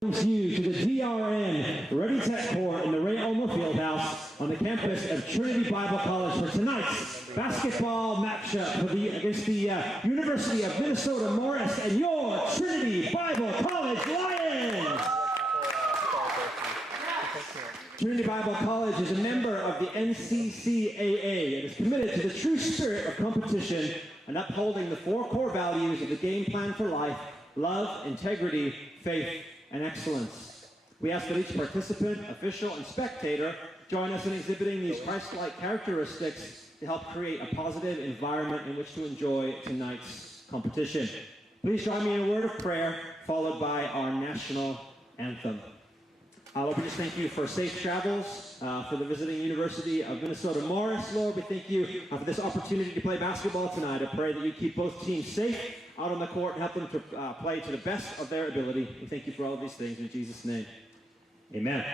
welcomes you to the DRN Ready Tech Court in the Ray Ulmer Fieldhouse on the campus of Trinity Bible College for tonight's basketball matchup against the University of Minnesota Morris and your Trinity Bible College Lions. Trinity Bible College is a member of the NCCAA and is committed to the true spirit of competition and upholding the four core values of the game plan for life: love, integrity, faith, and excellence. We ask that each participant, official, and spectator join us in exhibiting these Christ-like characteristics to help create a positive environment in which to enjoy tonight's competition. Please join me in a word of prayer, followed by our national anthem. Lord, we just thank you for safe travels for the visiting University of Minnesota Morris. Lord, we thank you for this opportunity to play basketball tonight. I pray that you keep both teams safe out on the court and help them to play to the best of their ability. We thank you for all of these things in Jesus' name. Amen.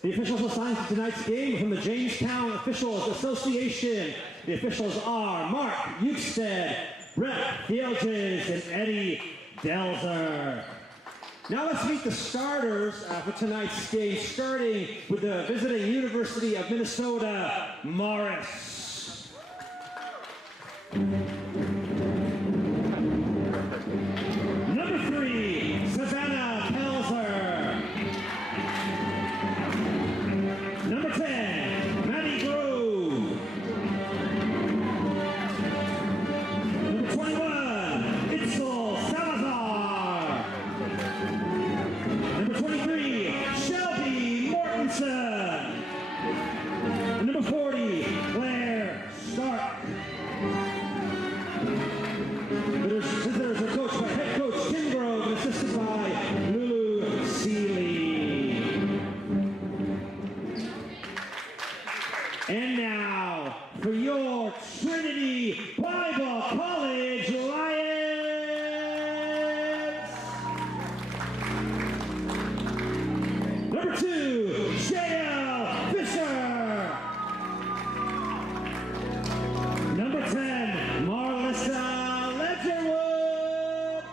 The officials assigned to tonight's game from the Jamestown Officials Association. The officials are Mark Eustace, Brett Fields, and Eddie Delzer. Now let's meet the starters for tonight's game, starting with the visiting University of Minnesota Morris. Number 3, Savannah Pelzer. Number 10, Maddie Grove. Number 21, Itzel Salazar. Number 23, Shelby Mortensen. And number 40, Claire Stark. Visitors are coached by head coach Tim Grove and assisted by Lou Seeley. And now, for your Trinity Bible College Lions! Number 2, J.L. Fisher. Number 10, Marlissa Ledgerwood.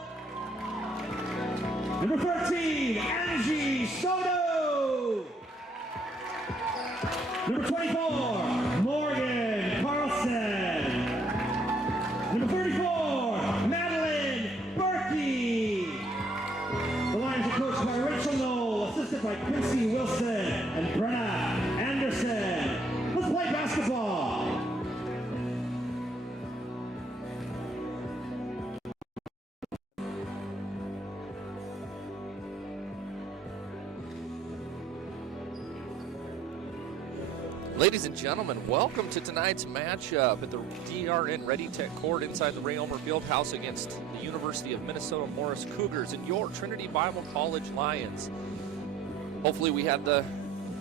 Number 13, Angie Soto. Number 24, Morgan Carlson. Number 34, Madeline Berkey. The Lions are coached by Rachel Knoll, assisted by Quincy Wilson and Brenna Anderson. Let's play basketball. Ladies and gentlemen, welcome to tonight's matchup at the DRN Ready Tech Court inside the Ray Ulmer Fieldhouse against the University of Minnesota Morris Cougars and your Trinity Bible College Lions. Hopefully we had the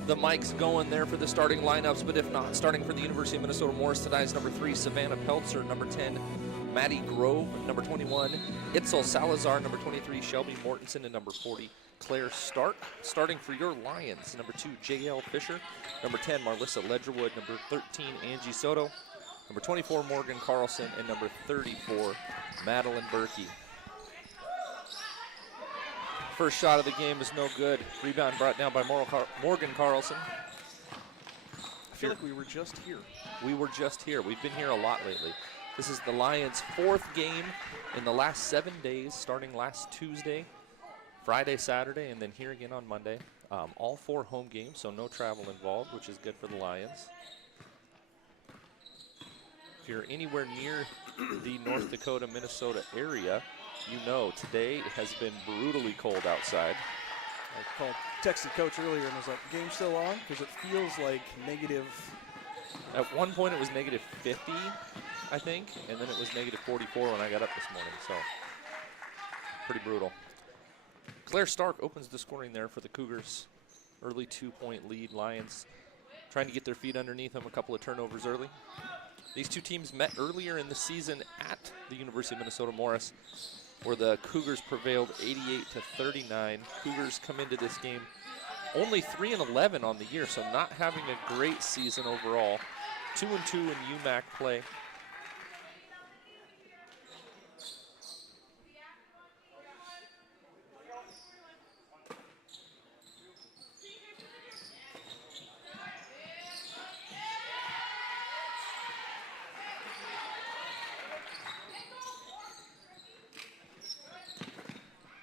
mics going there for the starting lineups, but if not, starting for the University of Minnesota Morris tonight is number 3, Savannah Pelzer, number 10, Maddie Grove, number 21, Itzel Salazar, number 23, Shelby Mortensen, and number 40, Claire Stark. Starting for your Lions, number 2, J.L. Fisher, number 10, Marlissa Ledgerwood, number 13, Angie Soto, Number 24, Morgan Carlson, and number 34, Madeline Berkey. First shot of the game is no good. Rebound brought down by Morgan Carlson. I feel like we were just here. We were just here. We've been here a lot lately. This is the Lions' 4th game in the last 7 days, starting last Tuesday, Friday, Saturday, and then here again on Monday. All 4 home games, so no travel involved, which is good for the Lions. If you're anywhere near the North Dakota, Minnesota area, you know today has been brutally cold outside. I texted Coach earlier and was like, game still on? Because it feels like negative. At one point it was negative 50, I think, and then it was negative 44 when I got up this morning, so pretty brutal. Claire Stark opens the scoring there for the Cougars. Early 2-point lead. Lions trying to get their feet underneath them, a couple of turnovers early. These two teams met earlier in the season at the University of Minnesota Morris, where the Cougars prevailed 88-39. Cougars come into this game only 3-11 on the year, so not having a great season overall. 2-2 in UMAC play.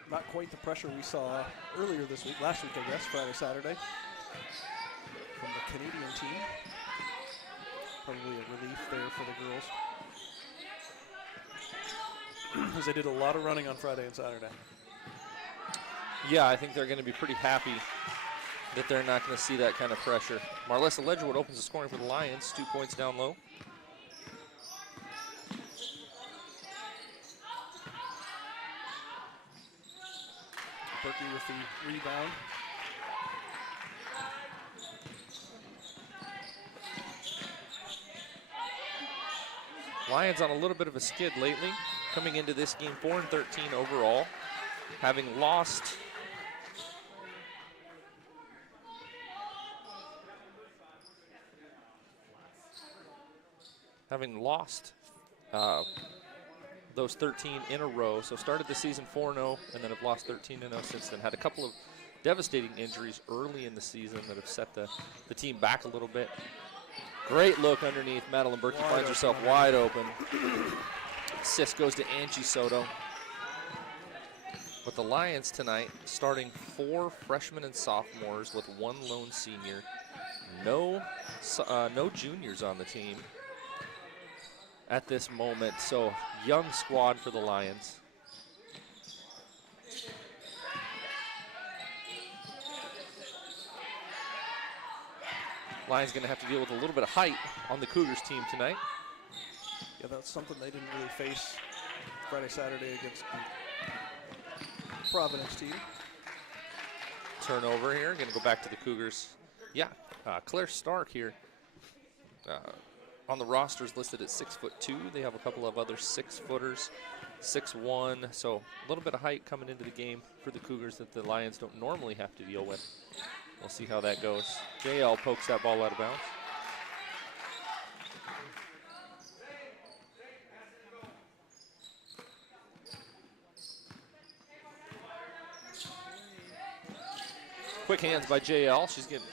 Not quite the pressure we saw earlier this week, last week, I guess, Friday, Saturday, from the Canadian team. Probably a relief there for the girls, because they did a lot of running on Friday and Saturday. Yeah, I think they're going to be pretty happy that they're not going to see that kind of pressure. Marlessa Ledgerwood opens the scoring for the Lions, 2 points down low. Berkey with the rebound. Lions on a little bit of a skid lately, coming into this game 4-13 overall, having lost those 13 in a row. So started the season 4-0 and then have lost 13-0 since then. Had a couple of devastating injuries early in the season that have set the team back a little bit. Great look underneath. Madeline Berkey finds herself wide open. Assist goes to Angie Soto. But the Lions tonight starting 4 freshmen and sophomores with 1 lone senior. No juniors on the team at this moment, so young squad for the Lions. Lions going to have to deal with a little bit of height on the Cougars team tonight. Yeah, that's something they didn't really face Friday, Saturday against the Providence team. Turnover here, going to go back to the Cougars. Yeah, Claire Stark here. On the roster is listed at 6'2". They have a couple of other 6-footers, 6'1". So a little bit of height coming into the game for the Cougars that the Lions don't normally have to deal with. We'll see how that goes. JL pokes that ball out of bounds. Quick hands by JL. She's getting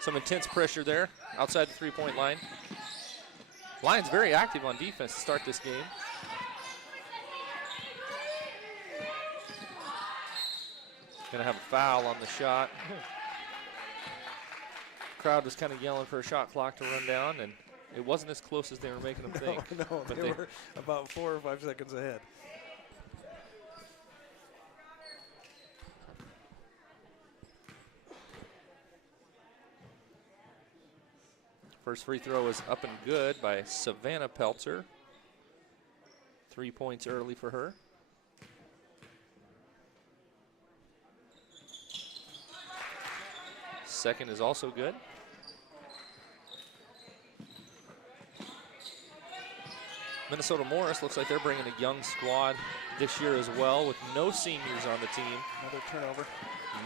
some intense pressure there outside the 3-point line. Lions very active on defense to start this game. Gonna have a foul on the shot. Crowd was kind of yelling for a shot clock to run down, and it wasn't as close as they were making them think. No, they were about 4 or 5 seconds ahead. First free throw is up and good by Savannah Peltzer. 3 points early for her. Second is also good. Minnesota Morris looks like they're bringing a young squad this year as well, with no seniors on the team. Another turnover.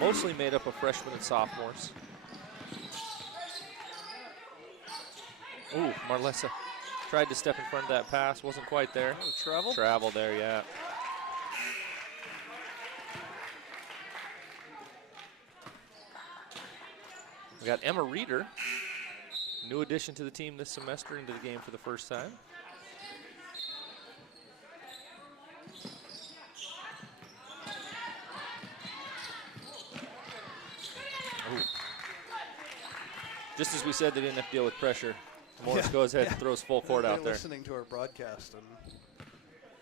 Mostly made up of freshmen and sophomores. Ooh, Marlessa Tried to step in front of that pass, wasn't quite there. Travel? Travel there, yeah. We got Emma Reeder, new addition to the team this semester, into the game for the first time. Ooh. Just as we said, they didn't have to deal with pressure. Morris goes ahead and throws full court out there. Listening to our broadcast and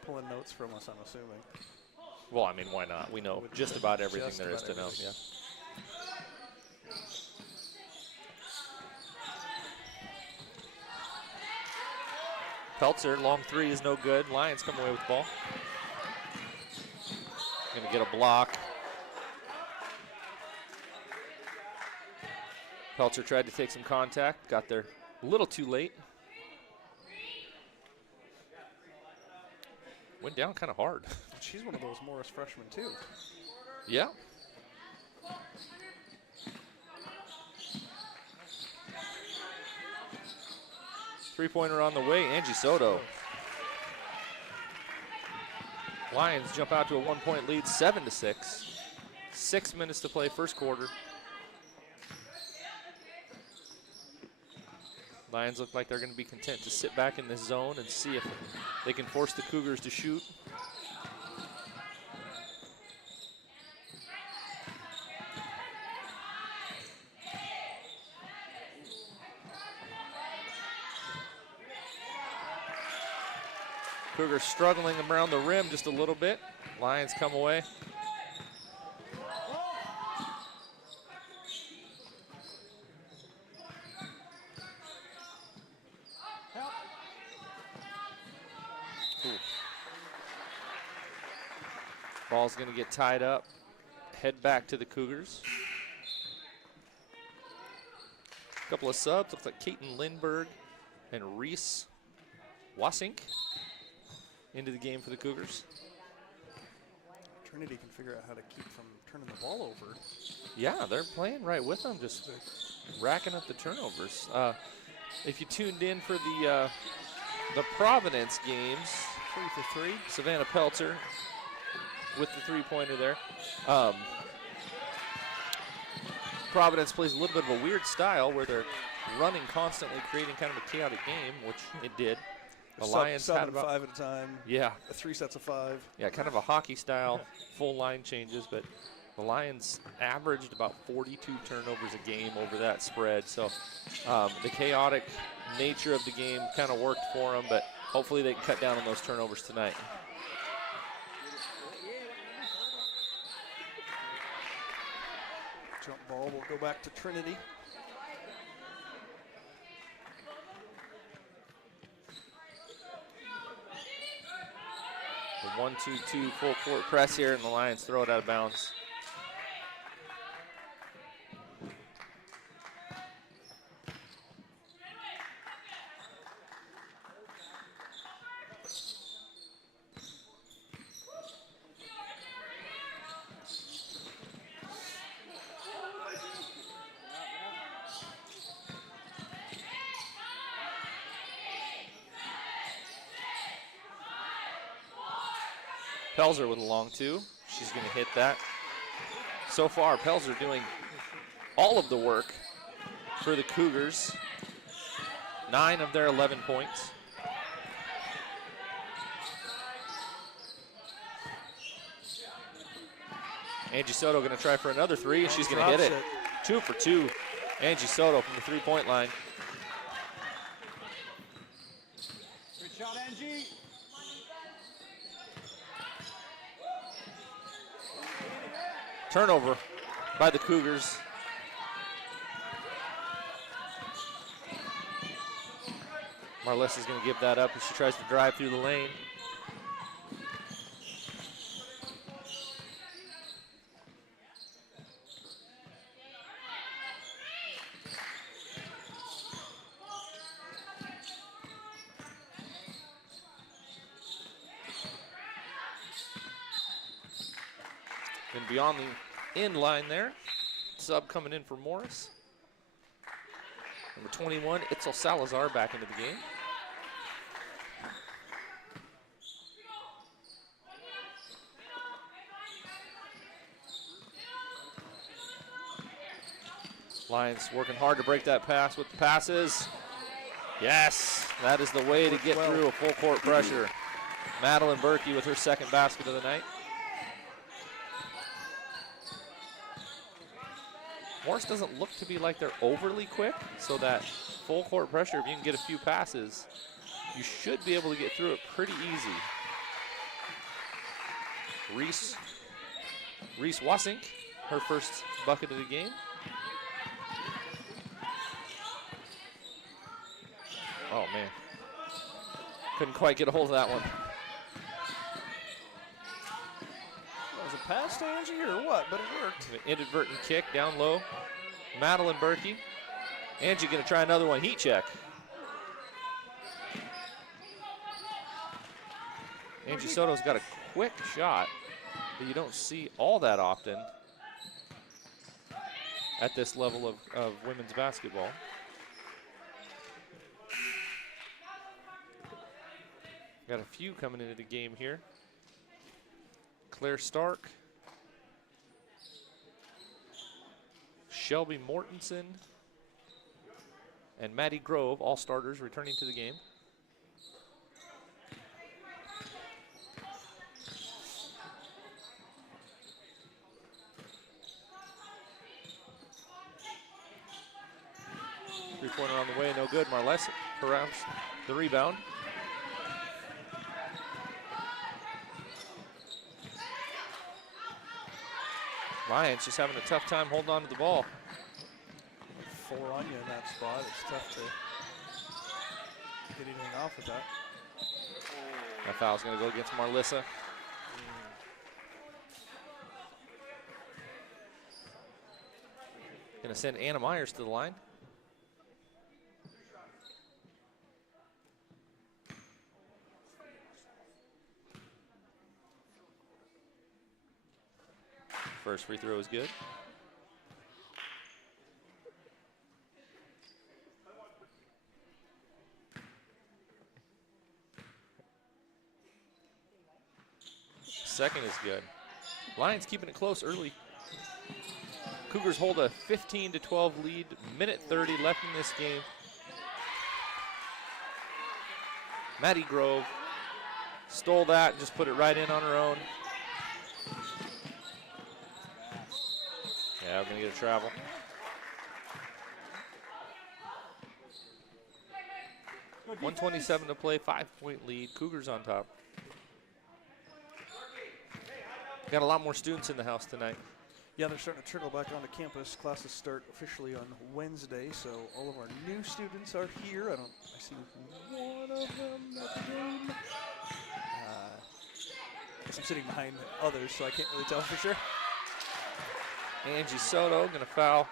pulling notes from us, I'm assuming. Well, I mean, why not? We know just about everything there is to know. Yeah. Peltzer, long three is no good. Lions come away with the ball. Going to get a block. Peltzer tried to take some contact, got there a little too late. Went down kind of hard. She's one of those Morris freshmen, too. Yeah. Three-pointer on the way, Angie Soto. Lions jump out to a one-point lead, 7-6. 6 minutes to play, first quarter. Lions look like they're going to be content to sit back in this zone and see if they can force the Cougars to shoot. Cougars struggling around the rim just a little bit. Lions come away. Ball's going to get tied up. Head back to the Cougars. A couple of subs. Looks like Kaiten Lindberg and Reese Wasink into the game for the Cougars. Trinity can figure out how to keep from turning the ball over. Yeah, they're playing right with them, just racking up the turnovers. If you tuned in for the Providence games, 3 for 3. Savannah Peltzer with the three-pointer there. Providence plays a little bit of a weird style where they're running constantly, creating kind of a chaotic game, which it did. The Lions had about 5 at a time. Yeah. 3 sets of 5. Yeah, kind of a hockey style, full line changes, but the Lions averaged about 42 turnovers a game over that spread. So the chaotic nature of the game kind of worked for them, but hopefully they can cut down on those turnovers tonight. Jump ball will go back to Trinity. The 1-2-2 full court press here, and the Lions throw it out of bounds. Pelzer with a long two. She's going to hit that. So far, Pelzer doing all of the work for the Cougars. 9 of their 11 points. Angie Soto going to try for another three, and she's going to hit it. 2 for 2. Angie Soto from the three-point line. Good shot, Angie. Turnover by the Cougars. Marlissa is going to give that up as she tries to drive through the lane. And beyond the end line there, sub coming in for Morris. Number 21, Itzel Salazar back into the game. Lions working hard to break that pass with the passes. Yes, that is the way to get through a full court pressure. Madeline Berkey with her second basket of the night. Morris doesn't look to be like they're overly quick, so that full court pressure, if you can get a few passes, you should be able to get through it pretty easy. Reese Wassink, her first bucket of the game. Oh, man. Couldn't quite get a hold of that one. Was it pass to Angie or what? But it worked. An inadvertent kick down low. Madeline Berkey. Angie going to try another one. Heat check. Angie Soto's got a quick shot that you don't see all that often at this level of women's basketball. Got a few coming into the game here. Claire Stark, Shelby Mortensen, and Maddie Grove, all starters returning to the game. Three-pointer on the way, no good. Marles perhaps the rebound. Lions just having a tough time holding on to the ball. 4 on you in that spot. It's tough to get anything off with that. That foul's going to go against Marlissa. Going to send Anna Myers to the line. First free throw is good. Second is good. Lions keeping it close early. Cougars hold a 15-12 lead. Minute 30 left in this game. Maddie Grove stole that and just put it right in on her own. Yeah, we're going to get a travel. .127 to play, 5-point lead. Cougars on top. Got a lot more students in the house tonight. Yeah, they're starting to trickle back onto campus. Classes start officially on Wednesday, so all of our new students are here. I see one of them at the game. I guess I'm sitting behind others, so I can't really tell for sure. Angie Soto going to foul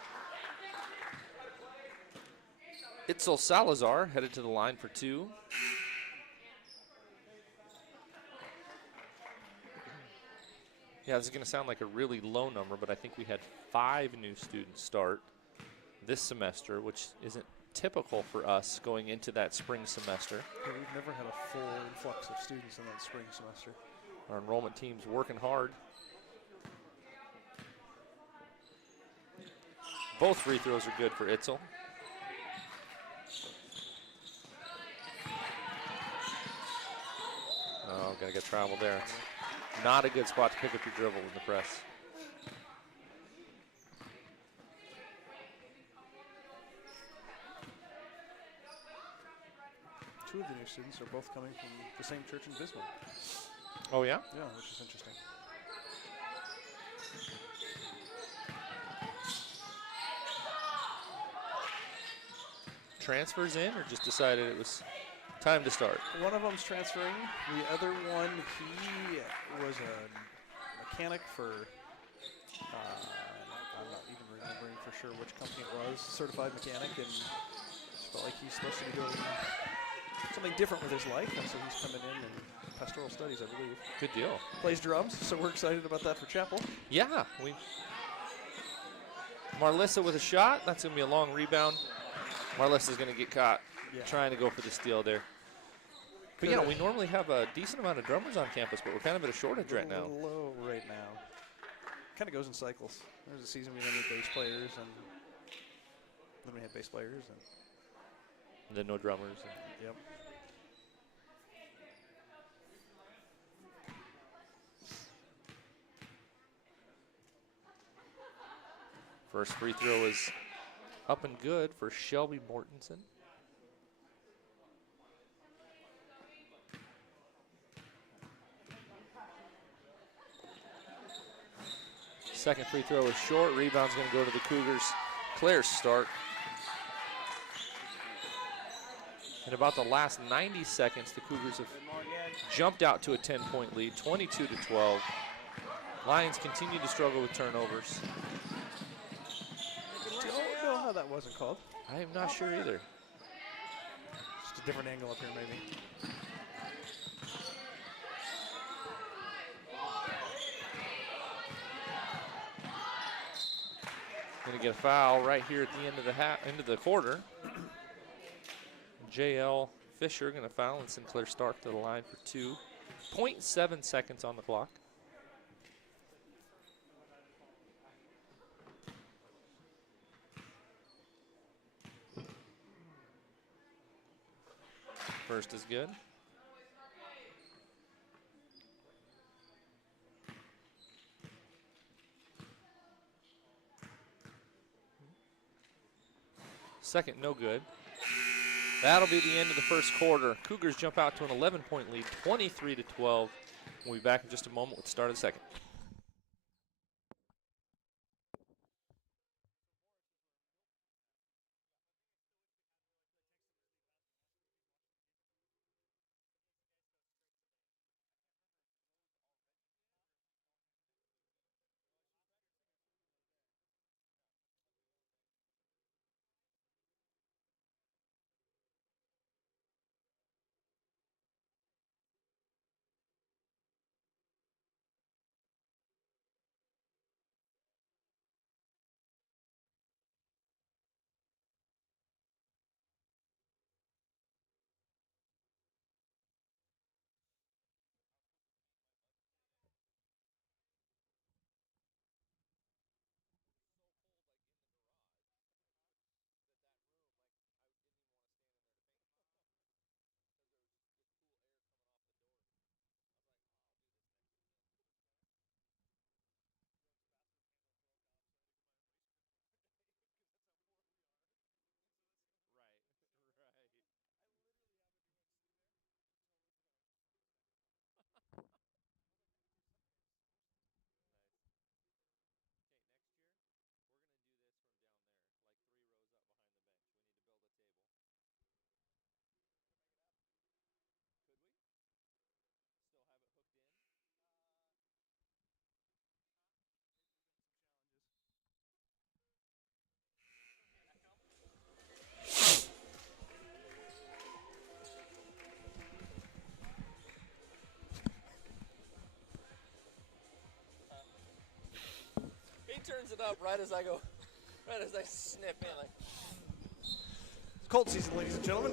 Itzel Salazar, headed to the line for 2. Yeah, this is going to sound like a really low number, but I think we had 5 new students start this semester, which isn't typical for us going into that spring semester. Yeah, we've never had a full influx of students in that spring semester. Our enrollment team's working hard. Both free throws are good for Itzel. Oh, gotta get travel there. It's not a good spot to pick up your dribble in the press. Two of the new students are both coming from the same church in Bismarck. Oh, yeah? Yeah, which is interesting. Transfers in or just decided it was time to start? One of them's transferring. The other one, he was a mechanic for, I'm not even remembering for sure which company it was, certified mechanic, and just felt like he's supposed to be doing something different with his life, and so he's coming in and pastoral studies, I believe. Good deal. Plays drums, so we're excited about that for Chapel. Yeah. Marlissa with a shot. That's going to be a long rebound. Marlissa's going to get caught trying to go for the steal there. But yeah, we normally have a decent amount of drummers on campus, but we're kind of at a shortage right now. A little low right now. Kind of goes in cycles. There's a season we don't need bass players, and Then we had bass players. And then no drummers. Yep. First free throw is up and good for Shelby Mortensen. Second free throw is short. Rebound's going to go to the Cougars. Claire Stark. In about the last 90 seconds, the Cougars have jumped out to a 10-point lead, 22-12. Lions continue to struggle with turnovers. Don't know how that wasn't called. I am not sure either. Just a different angle up here, maybe. Going to get a foul right here at the end of the end of the quarter. JL Fisher going to foul and Sinclair Stark to the line for 2. 0.7 seconds on the clock. First is good. Second, no good. That'll be the end of the first quarter. Cougars jump out to an 11-point lead, 23-12. We'll be back in just a moment with the start of the second. Turns it up right as I snip in. Like. It's cold season, ladies and gentlemen.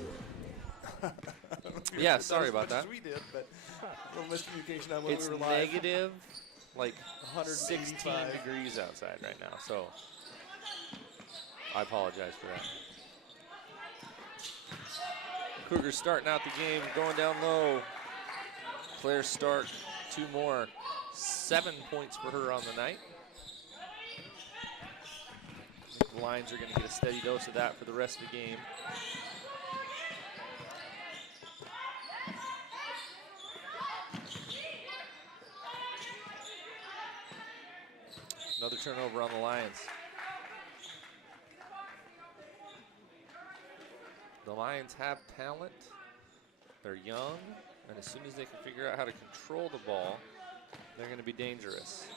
Yeah, sorry about that. We did, but a little miscommunication on when it's we were live. negative, like 16 165 degrees outside right now, so I apologize for that. Cougars starting out the game, going down low. Claire Stark, 2 more, 7 points for her on the night. The Lions are going to get a steady dose of that for the rest of the game. Another turnover on the Lions. The Lions have talent. They're young, and as soon as they can figure out how to control the ball, they're going to be dangerous.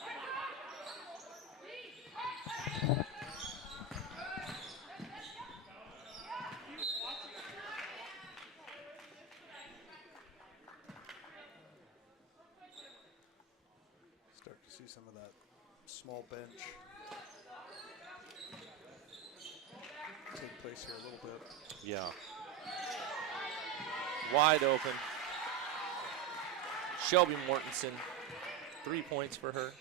Start to see some of that small bench take place here a little bit. Yeah. Wide open. Shelby Mortensen, 3 points for her.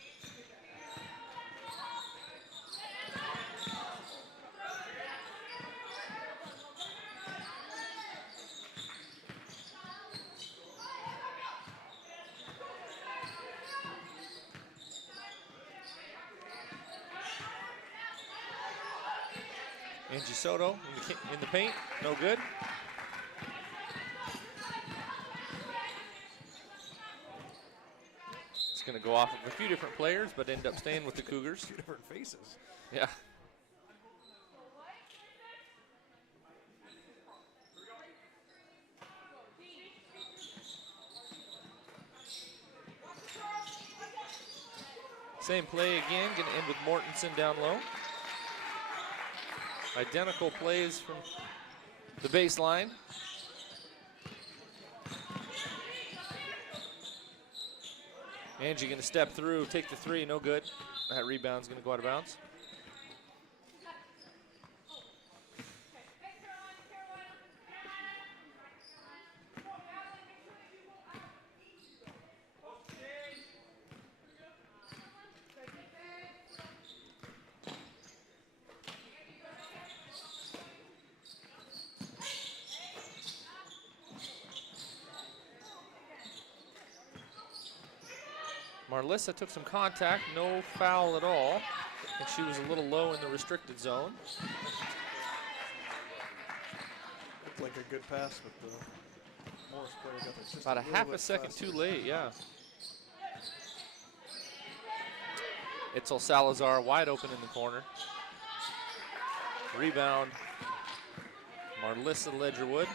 Angie Soto in the paint, no good. It's going to go off of a few different players, but end up staying with the Cougars. Two different faces. Yeah. Same play again, going to end with Mortensen down low. Identical plays from the baseline. Angie going to step through, take the three, no good. That rebound's going to go out of bounds. Marlissa took some contact, no foul at all, and she was a little low in the restricted zone. Looked like a good pass, but the Morris player got there just About a half a bit second faster. too late, yeah. Itzel Salazar wide open in the corner. Rebound, Marlissa Ledgerwood.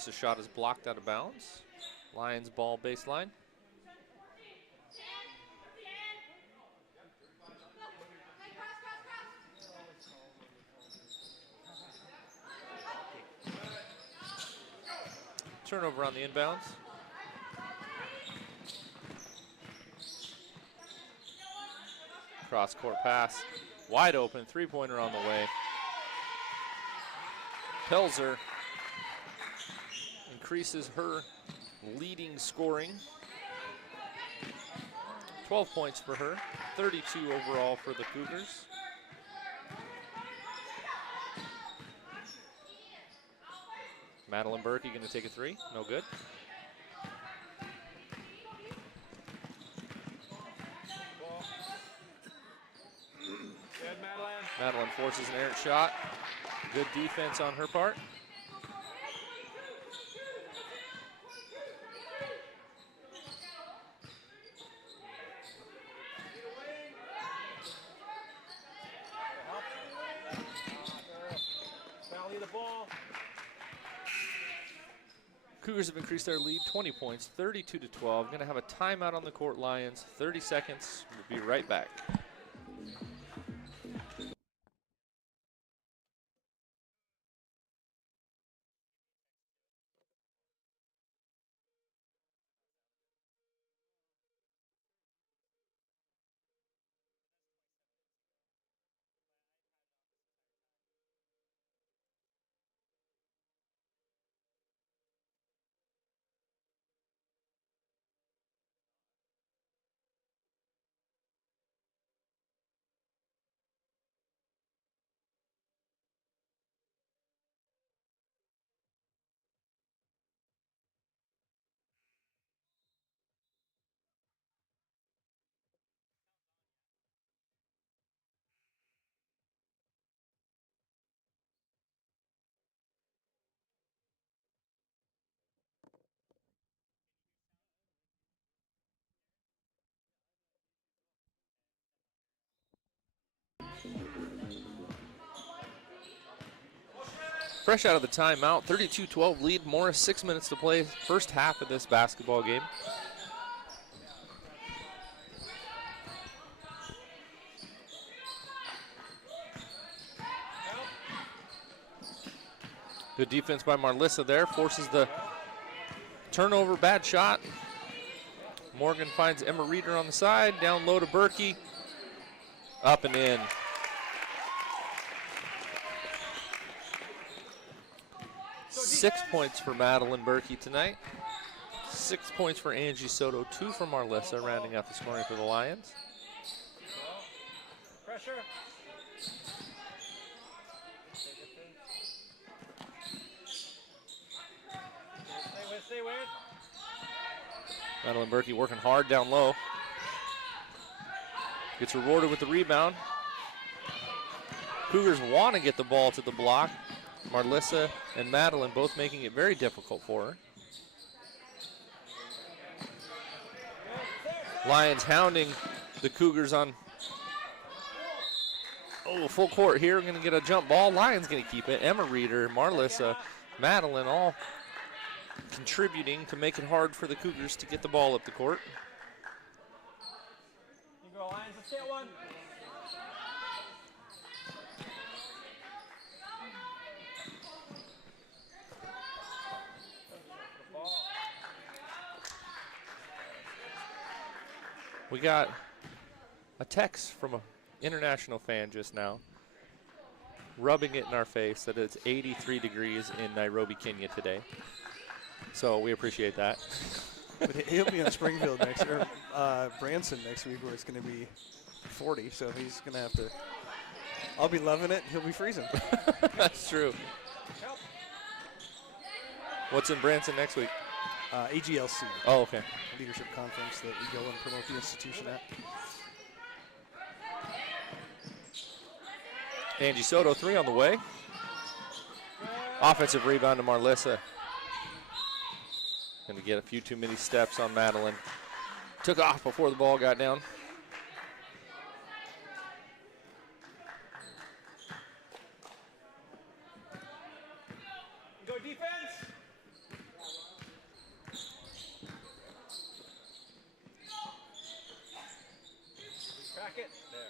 Marlissa's shot is blocked out of bounds. Lions ball baseline. Turnover on the inbounds. Cross court pass, wide open, three-pointer on the way. Pelzer increases her leading scoring. 12 points for her, 32 overall for the Cougars. Madeline Berkey going to take a three, no good. Madeline forces an errant shot. Good defense on her part. Cougars have increased their lead 20 points, 32 to 12. Going to have a timeout on the court, Lions. 30 seconds. We'll be right back. Fresh out of the timeout, 32-12 lead. Morris, 6 minutes to play. First half of this basketball game. Good defense by Marlissa there. Forces the turnover, bad shot. Morgan finds Emma Reeder on the side. Down low to Berkey. Up and in. Six points for Madeline Berkey tonight. 6 points for Angie Soto, 2 for Marlissa, rounding out the scoring for the Lions. Pressure. Madeline Berkey working hard down low. Gets rewarded with the rebound. Cougars want to get the ball to the block. Marlissa and Madeline both making it very difficult for her. Lions hounding the Cougars on full court here. Going to get a jump ball. Lions going to keep it. Emma Reeder, Marlissa, Madeline all contributing to make it hard for the Cougars to get the ball up the court. You go, Lions. Let's get one. We got a text from an international fan just now, rubbing it in our face that it's 83 degrees in Nairobi, Kenya today. So we appreciate that. But he'll be in Springfield next year, Branson next week, where it's going to be 40. So he's going to have to. I'll be loving it. He'll be freezing. That's true. What's in Branson next week? AGLC. Oh, okay. Leadership conference that we go and promote the institution at. Angie Soto, 3 on the way. Offensive rebound to Marlissa. Going to get a few too many steps on Madeline. Took off before the ball got down. Go defense. Crack it. There.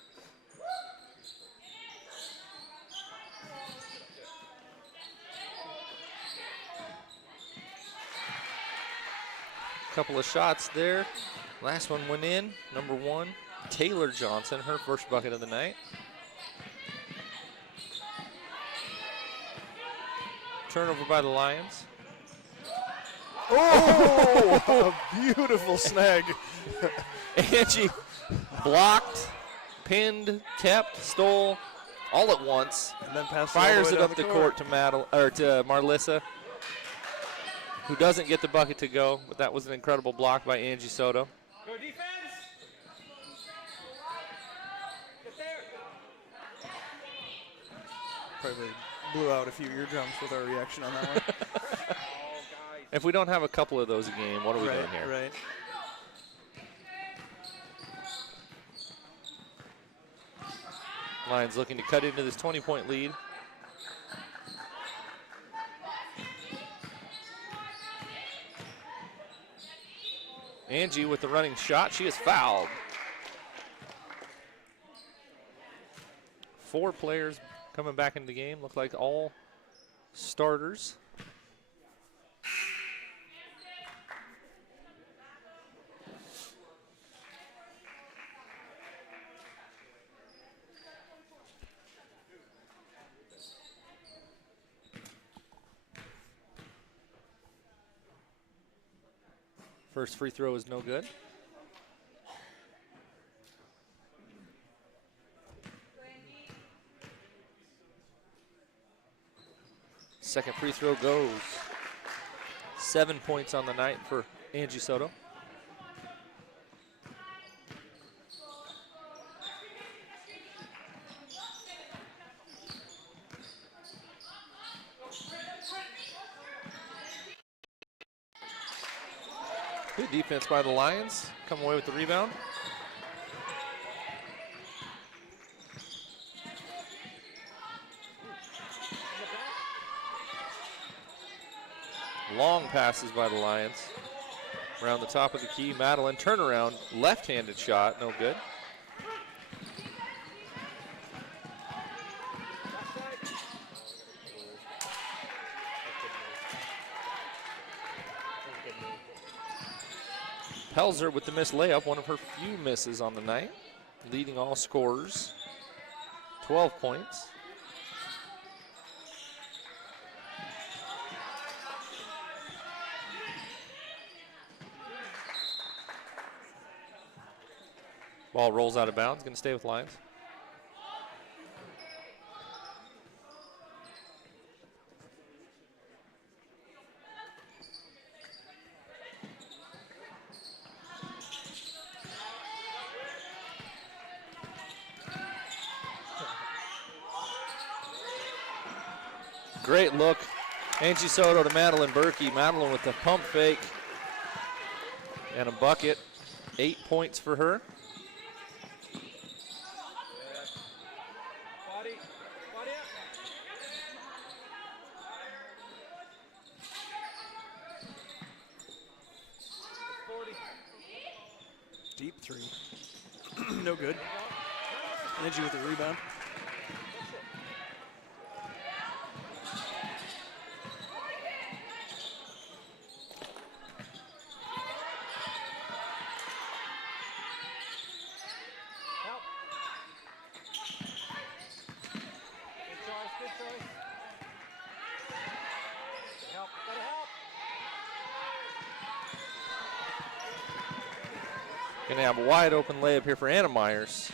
Couple of shots there. Last one went in. Number 1, Taylor Johnson, her first bucket of the night. Turnover by the Lions. Oh, a beautiful snag. Angie blocked, pinned, kept, stole, all at once. And then passes Fires all the it way up down the court to to Marlissa, who doesn't get the bucket to go, but that was an incredible block by Angie Soto. Go defense. Get there. Probably blew out a few eardrums with our reaction on that one. If we don't have a couple of those a game, what are we doing here? Right. Lions looking to cut into this 20-point lead. Angie with the running shot. She is fouled. 4 players coming back into the game. Look like all starters. First free throw is no good. Second free throw goes. 7 points on the night for Angie Soto. Good defense by the Lions. Come away with the rebound. Long passes by the Lions. Around the top of the key, Madeline turnaround, left-handed shot, no good. Pelzer with the missed layup, one of her few misses on the night, leading all scorers, 12 points. Ball rolls out of bounds, going to stay with Lions. great look. Angie Soto to Madeline Berkey. Madeline with the pump fake and a bucket. 8 points for her. Deep three. No good. Angie with the rebound. Gonna have a wide open layup here for Anna Myers.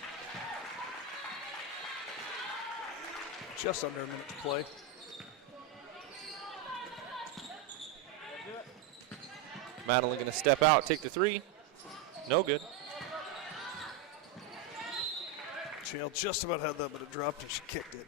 Just under a minute to play. Madeline gonna step out, take the three. No good. Chael just about had that, but it dropped and she kicked it.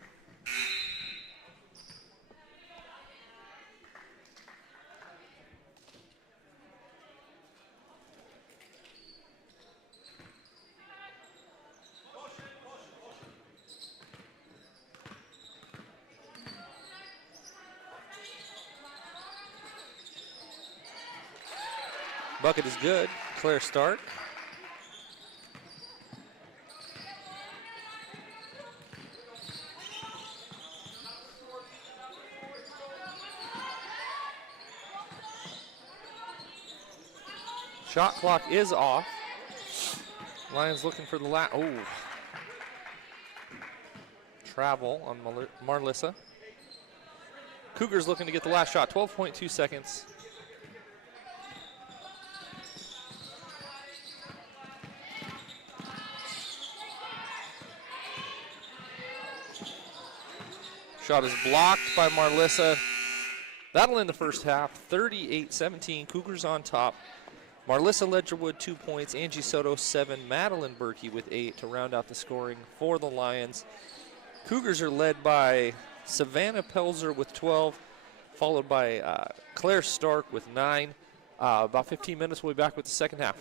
Bucket is good. Claire Stark. Shot clock is off. Lions looking for the last. Oh. Travel on Marlissa. Cougars looking to get the last shot. 12.2 seconds. Shot is blocked by Marlissa. That'll end the first half. 38-17. Cougars on top. Marlissa Ledgerwood 2 points. Angie Soto 7. Madeline Berkey with 8 to round out the scoring for the Lions. Cougars are led by Savannah Pelzer with 12, followed by Claire Stark with 9. About 15 minutes, we'll be back with the second half.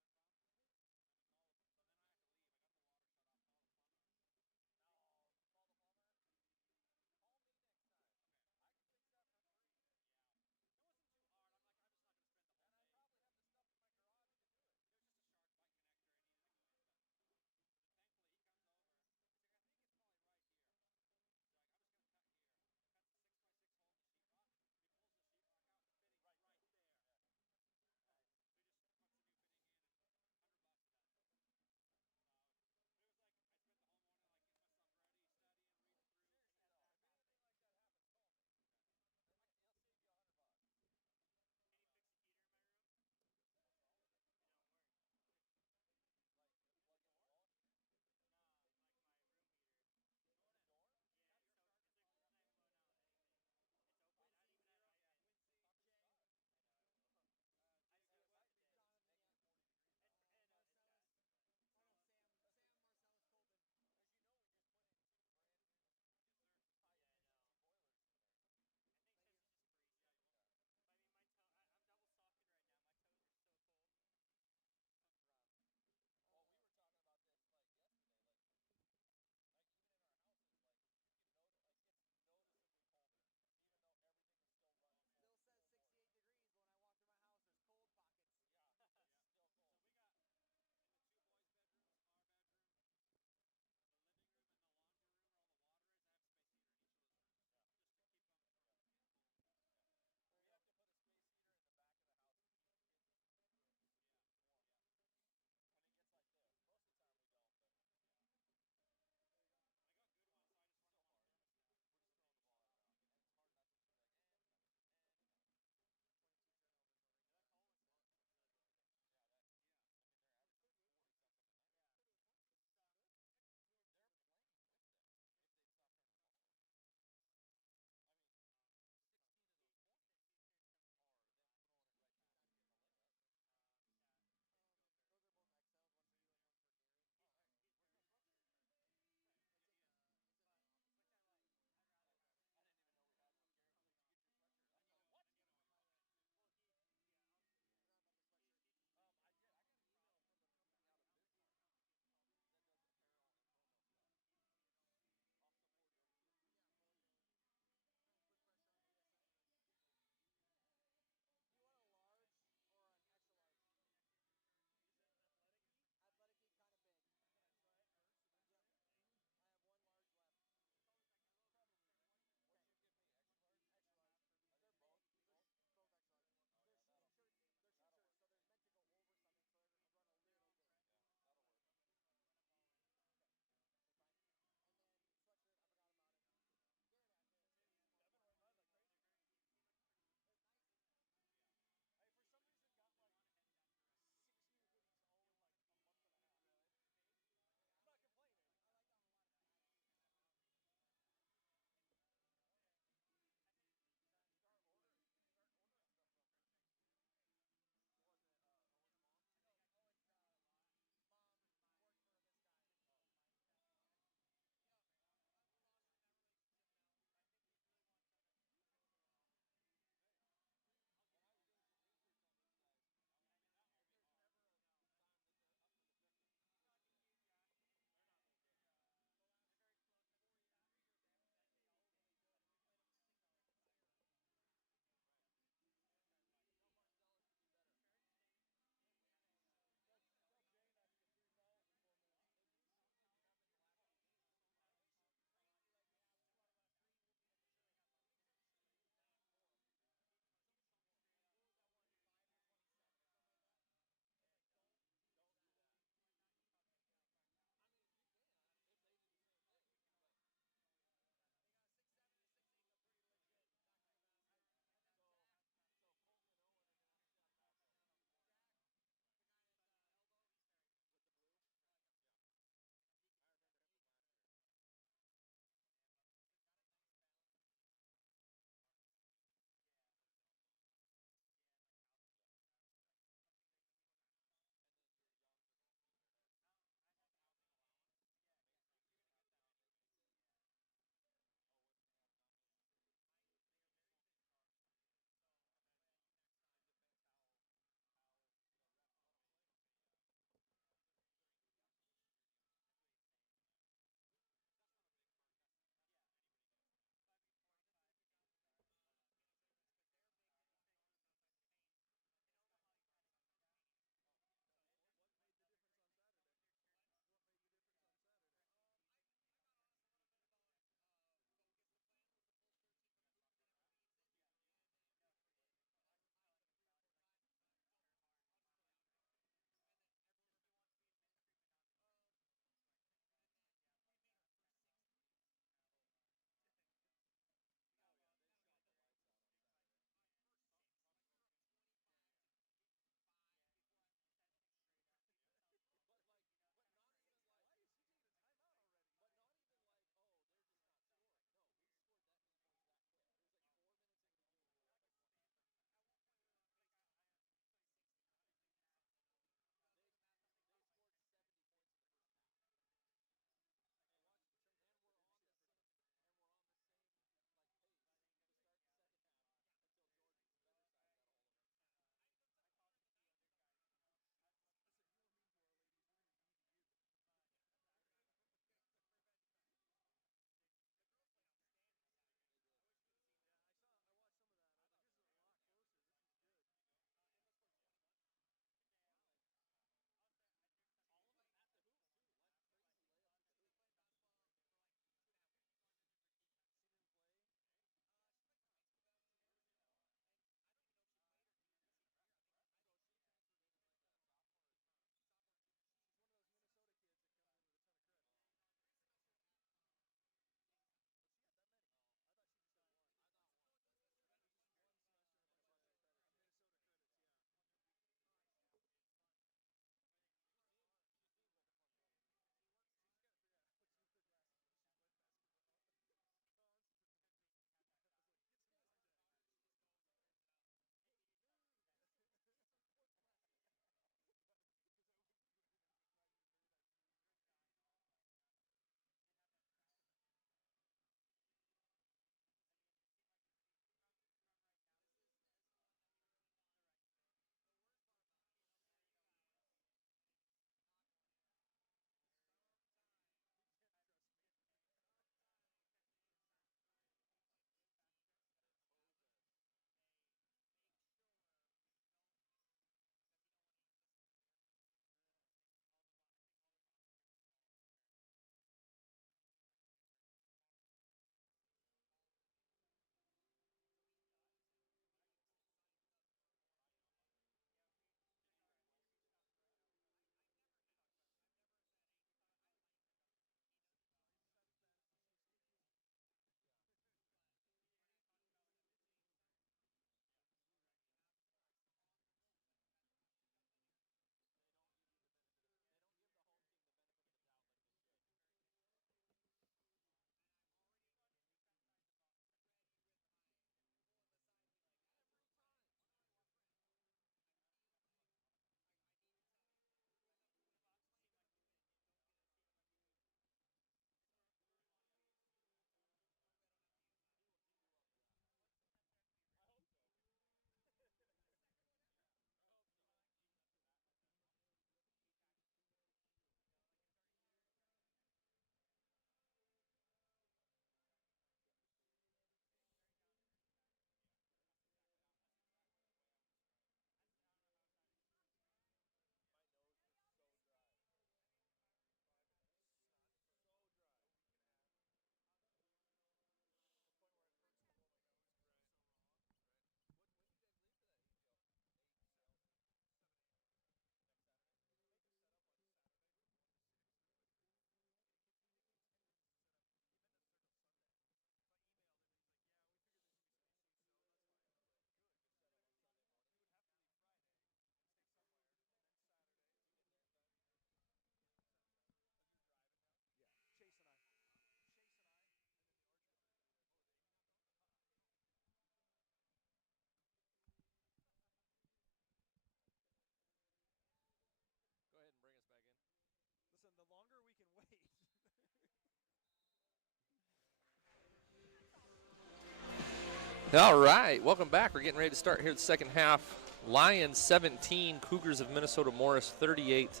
All right, welcome back. We're getting ready to start here the second half. Lions 17, Cougars of Minnesota Morris 38.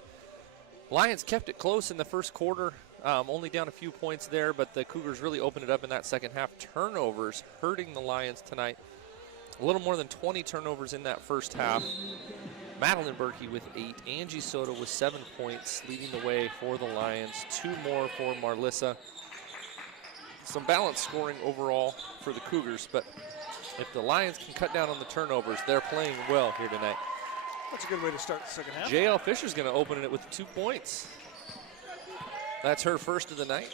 Lions kept it close in the first quarter, only down a few points there, but the Cougars really opened it up in that second half. Turnovers hurting the Lions tonight. A little more than 20 turnovers in that first half. Madeline Berkey with 8. Angie Soto with 7 points, leading the way for the Lions. 2 more for Marlissa. Some balanced scoring overall for the Cougars, but if the Lions can cut down on the turnovers, they're playing well here tonight. That's a good way to start the second half. JL Fisher's going to open it with 2 points. That's her first of the night.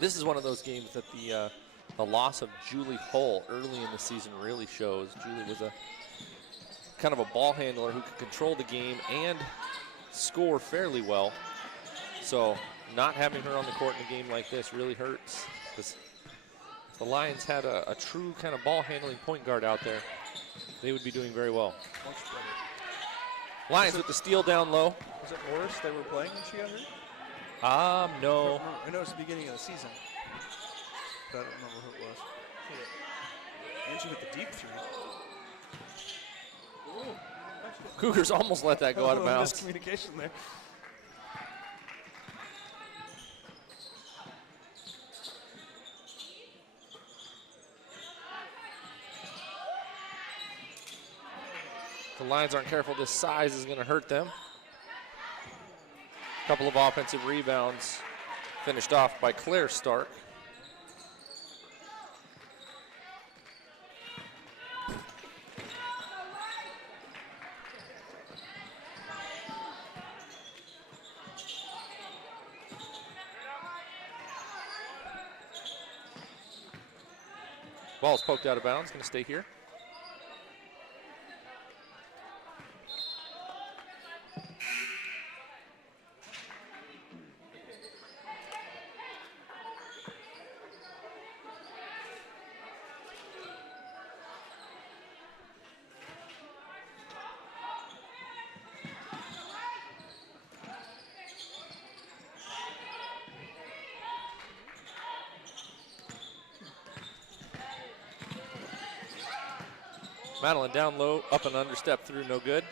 This is one of those games that the loss of Julie Hull early in the season really shows. Julie was a kind of a ball handler who could control the game and score fairly well. So not having her on the court in a game like this really hurts, because if the Lions had a true kind of ball handling point guard out there, they would be doing very well. Much better. Lions with the steal down low. Was it Morris they were playing when she got hurt? No. I know it's the beginning of the season, but I don't remember who it was. And she hit the deep 3. Cougars almost let that go out of bounds. Miscommunication there. The Lions aren't careful, this size is going to hurt them. A couple of offensive rebounds finished off by Claire Stark. Ball's poked out of bounds, going to stay here. Madeline down low, up and under, step through, no good.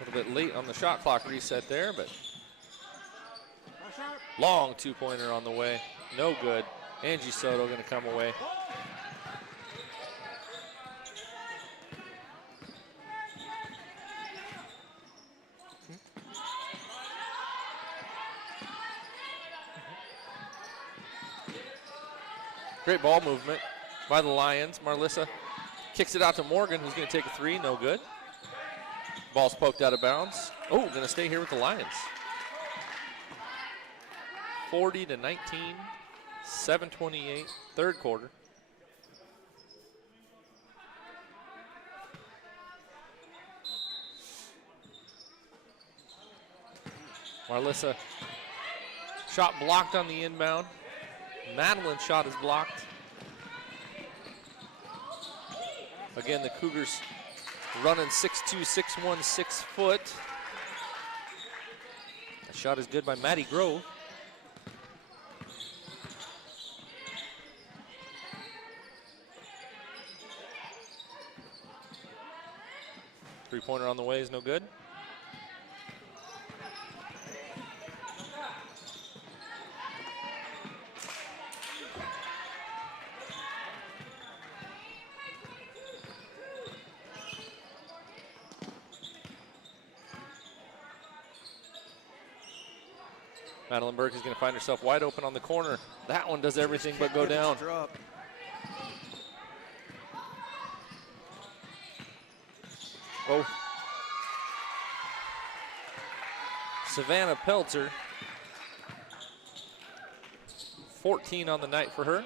A little bit late on the shot clock reset there, but long 2-pointer on the way, no good. Angie Soto gonna come away. Great ball movement by the Lions. Marlissa kicks it out to Morgan, who's going to take a 3, no good. Ball's poked out of bounds. Oh, going to stay here with the Lions. 40-19, 7:28, third quarter. Marlissa, shot blocked on the inbound. Madeline's shot is blocked. Again, the Cougars running 6'2", 6'1", 6 foot. That shot is good by Maddie Grove. Three-pointer on the way is no good. Madeline Burke is going to find herself wide open on the corner. That one does everything but go down. Oh. Savannah Peltzer, 14 on the night for her.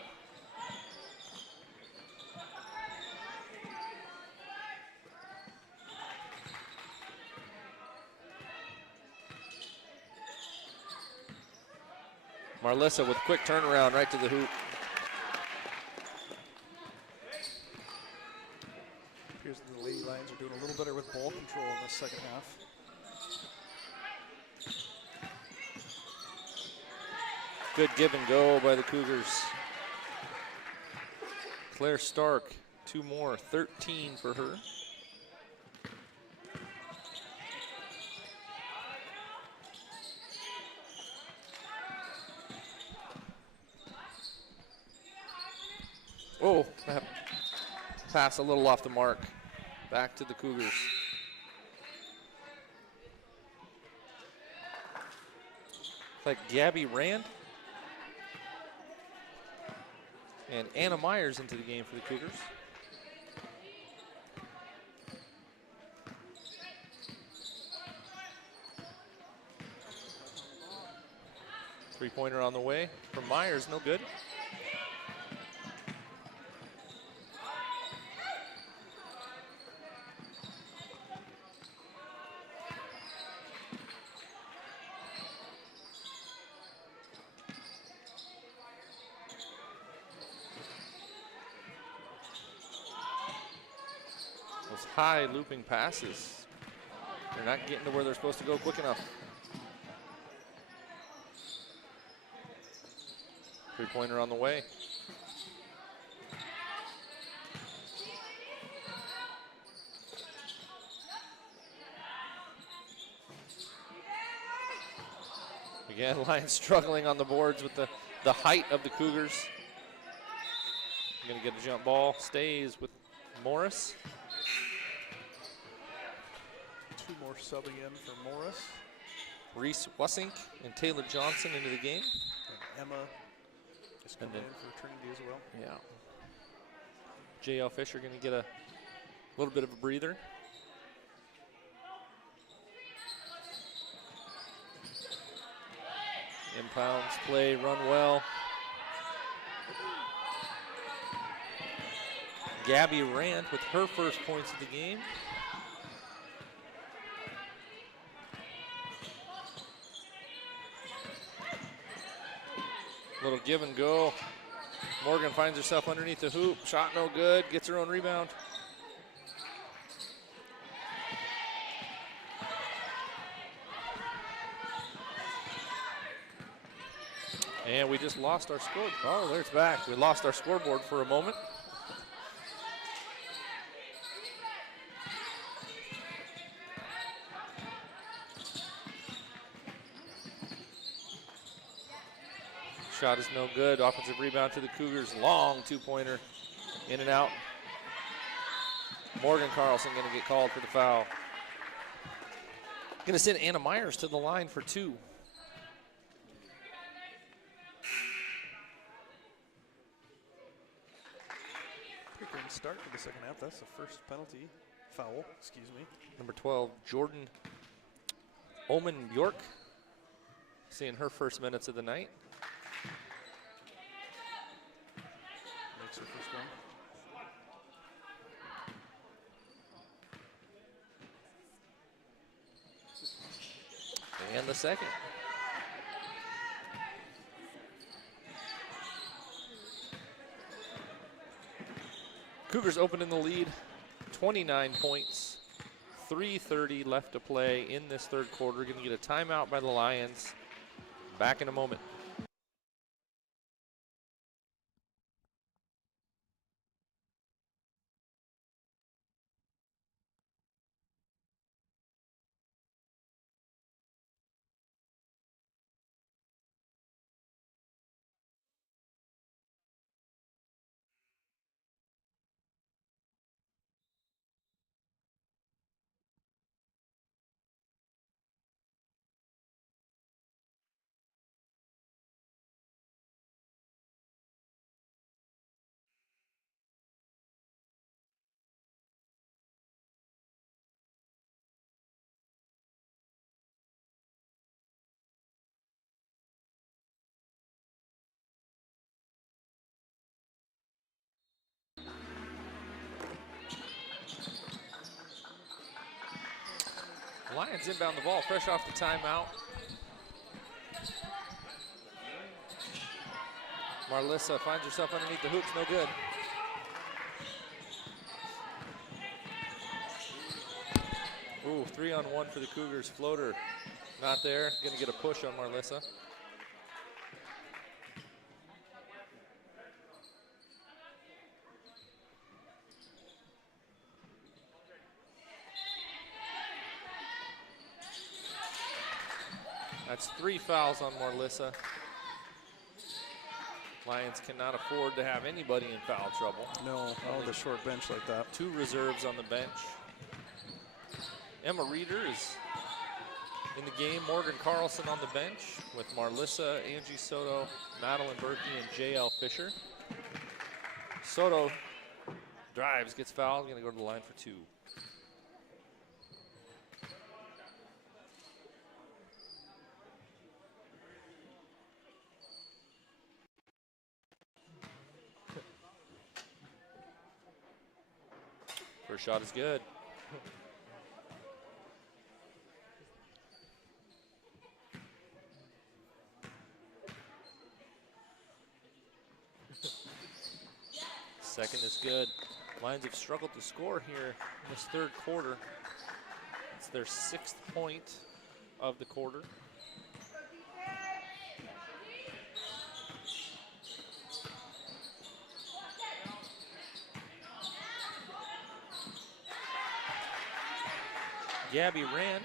Marlissa with quick turnaround right to the hoop. Appears the Lady Lions are doing a little better with ball control in the second half. Good give and go by the Cougars. Claire Stark, 2 more, 13 for her. Oh, that pass a little off the mark. Back to the Cougars. Like Gabby Rand and Anna Myers into the game for the Cougars. Three-pointer on the way from Myers, no good. Those high looping passes, they're not getting to where they're supposed to go quick enough. Three-pointer on the way. Again, Lions struggling on the boards with the height of the Cougars. Gonna get a jump ball, stays with Morris. 2 more sub again for Morris. Reese Wussink and Taylor Johnson into the game. And Emma is coming in for Trinity as well. Yeah. J.L. Fisher going to get a little bit of a breather. Impounds play, run well. Gabby Rand with her first points of the game. Little give and go. Morgan finds herself underneath the hoop. Shot no good. Gets her own rebound. And we just lost our score. Oh, there's back. We lost our scoreboard for a moment. Shot is no good. Offensive rebound to the Cougars. Long two-pointer. In and out. Morgan Carlson going to get called for the foul. Going to send Anna Myers to the line for 2. Pretty good start for the second half. That's the first penalty. Foul, excuse me. Number 12, Jordan Oman York. Seeing her first minutes of the night. Makes her first one. And the second. Cougars open in the lead, 29 points, 3:30 left to play in this third quarter. Going to get a timeout by the Lions. Back in a moment. Lions inbound the ball, fresh off the timeout. Marlissa finds herself underneath the hoops, no good. Ooh, 3-on-1 for the Cougars. Floater not there. Gonna get a push on Marlissa. That's 3 fouls on Marlissa. Lions cannot afford to have anybody in foul trouble. No, the short bench like that. 2 reserves on the bench. Emma Reeder is in the game. Morgan Carlson on the bench with Marlissa, Angie Soto, Madeline Berkey, and J.L. Fisher. Soto drives, gets fouled, going to go to the line for 2. First shot is good. Second is good. Lions have struggled to score here in this third quarter. It's their 6th point of the quarter. Gabby Rand.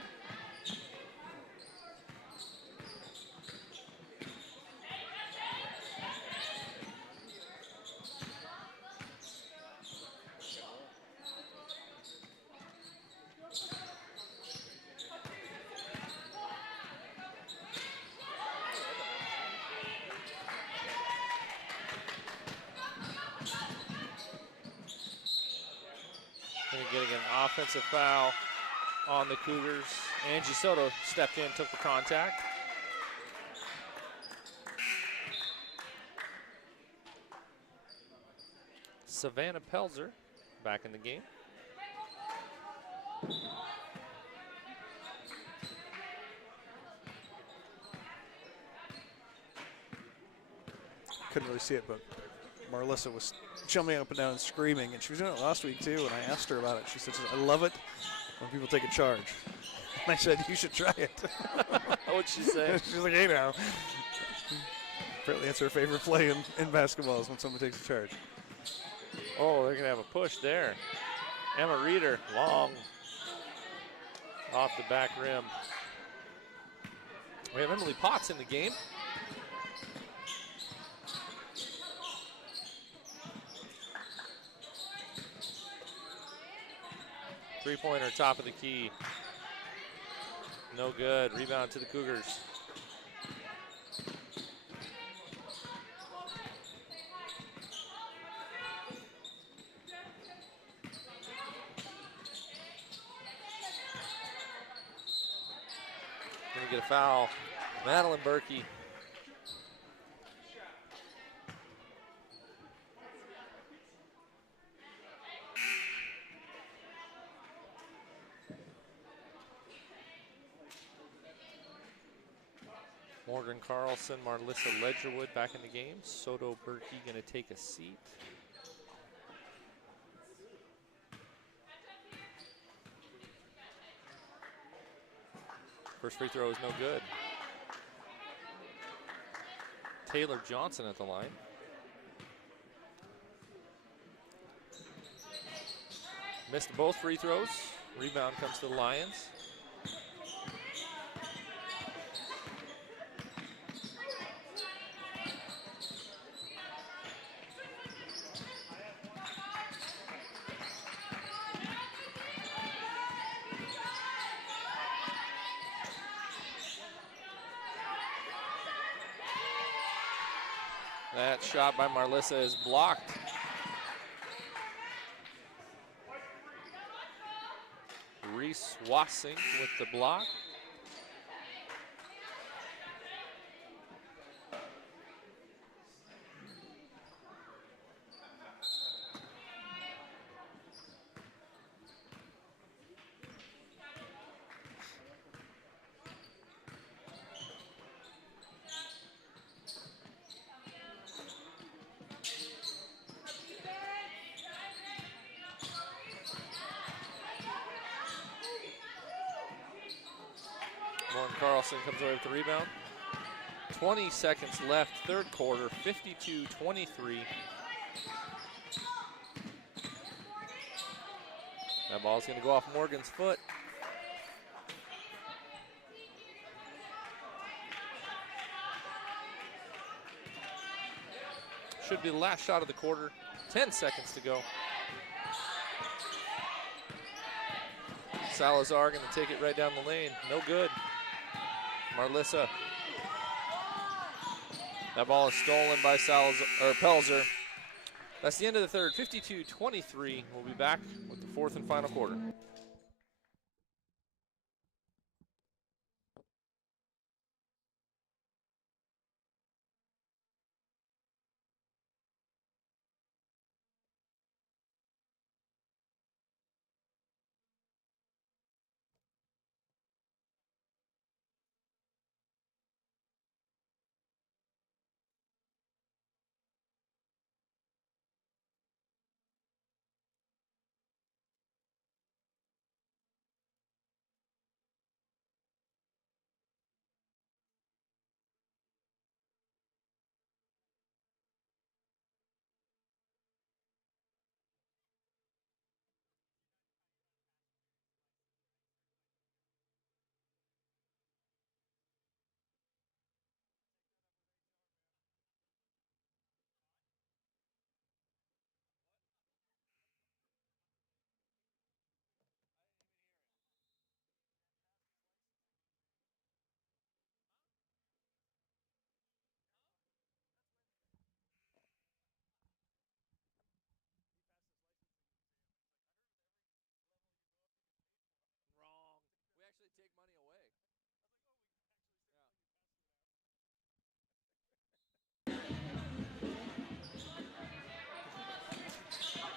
Getting an offensive foul on the Cougars. Angie Soto stepped in, took the contact. Savannah Pelzer back in the game. Couldn't really see it, but Marlissa was jumping up and down and screaming, and she was doing it last week too, and I asked her about it. She said, I love it when people take a charge. And I said, you should try it. What'd she say? She's like, hey now. Apparently that's her favorite play in basketball is when someone takes a charge. Oh, they're going to have a push there. Emma Reeder, long, off the back rim. We have Emily Potts in the game. Three-pointer, top of the key. No good. Rebound to the Cougars. Gonna get a foul. Madeline Berkey. Morgan Carlson, Marlissa Ledgerwood back in the game. Soto Berkey gonna take a seat. First free throw is no good. Taylor Johnson at the line. Missed both free throws. Rebound comes to the Lions. That shot by Marlissa is blocked. Reese Wassing with the block. Lauren Carlson comes away with the rebound. 20 seconds left, third quarter, 52-23. That ball's going to go off Morgan's foot. should be the last shot of the quarter. 10 seconds to go. Salazar going to take it right down the lane. No good. Marlissa. That ball is stolen by Pelzer. That's the end of the third. 52-23. We'll be back with the fourth and final quarter.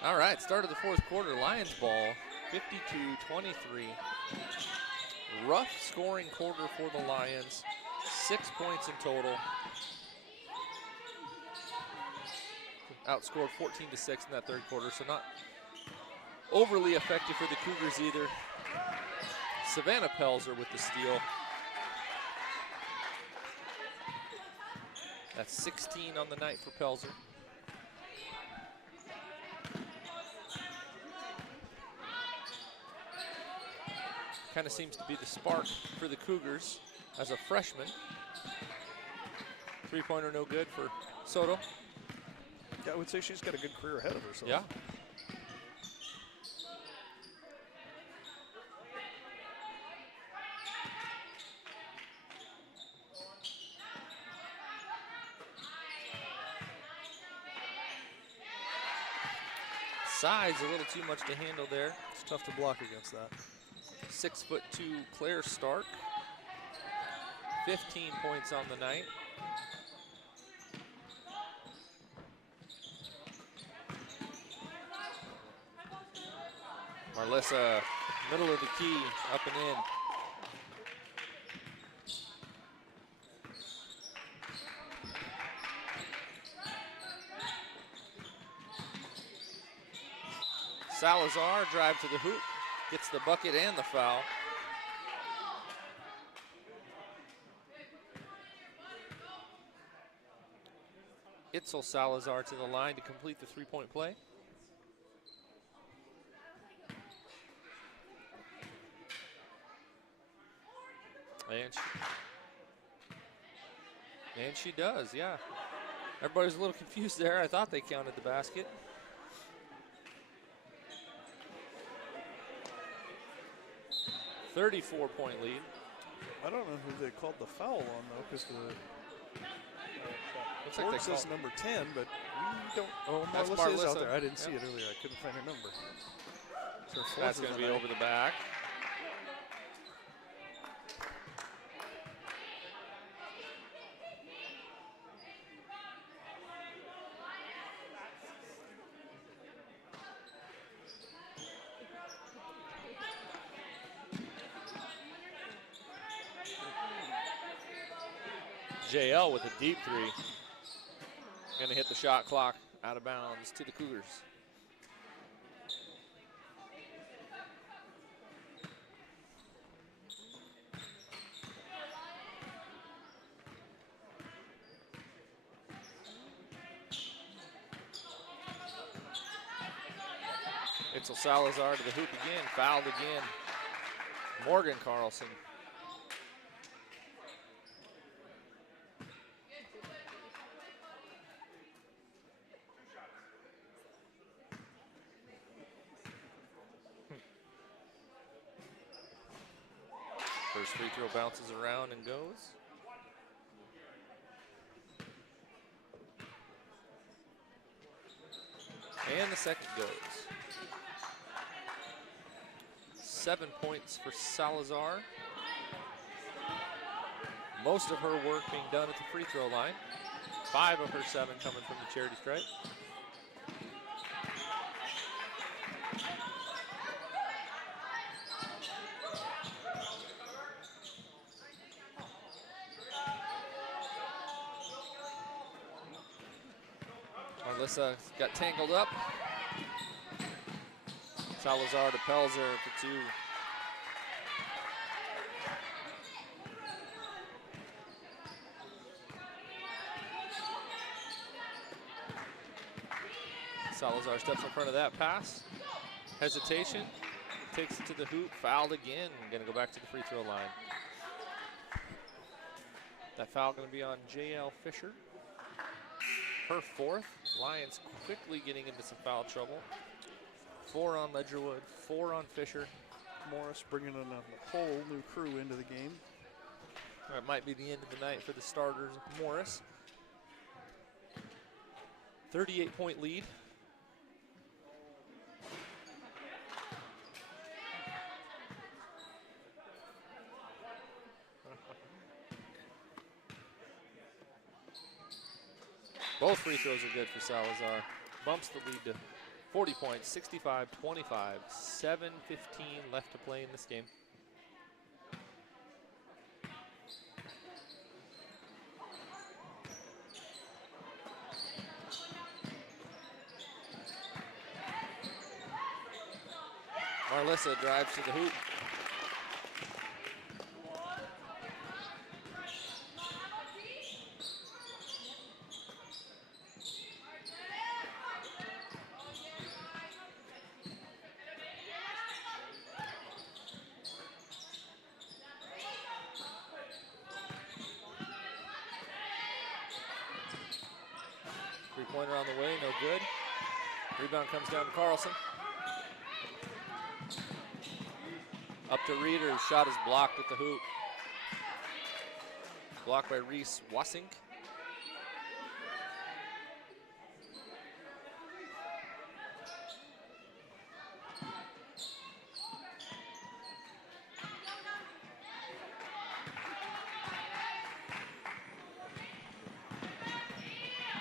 All right, start of the fourth quarter, Lions ball, 52-23. Rough scoring quarter for the Lions, 6 points in total. Outscored 14-6 in that third quarter, so not overly effective for the Cougars either. Savannah Pelzer with the steal. That's 16 on the night for Pelzer. Kind of seems to be the spark for the Cougars as a freshman. Three-pointer no good for Soto. Yeah, I would say she's got a good career ahead of herself. Yeah. Size a little too much to handle there. It's tough to block against that. 6'2" Claire Stark. 15 points on the night. Marlissa, middle of the key, up and in. Salazar, drive to the hoop, gets the bucket and the foul. Itzel Salazar to the line to complete the three-point play. And she does, yeah. Everybody's a little confused there. I thought they counted the basket. .34-point lead. I don't know who they called the foul on, though, because the looks like board they says number 10, but we don't. Oh, That's Marlissa is Marlissa. out there. I didn't see it earlier. I couldn't find her number. So That's going to be over the back. JL with a deep three. Going to hit the shot clock out of bounds to the Cougars. Itzel Salazar to the hoop again, fouled again. Morgan Carlson. First free throw bounces around and goes. And the second goes. 7 points for Salazar. Most of her work being done at the free throw line. 5 of her 7 coming from the charity stripe. Marlissa got tangled up. Salazar to Pelzer for 2. Salazar steps in front of that pass. Hesitation. Takes it to the hoop. Fouled again. Going to go back to the free throw line. That foul going to be on J.L. Fisher. Her 4th. Lions quickly getting into some foul trouble. 4 on Ledgerwood, 4 on Fisher. Morris bringing in a whole new crew into the game. That might be the end of the night for the starters. Morris. 38-point lead. Both free throws are good for Salazar. Bumps the lead to 40 points, 65-25, 7:15 left to play in this game. Marlissa drives to the hoop. Three-pointer on the way, no good. Rebound comes down to Carlson. Up to Reeder, shot is blocked at the hoop. Blocked by Reese Wassink.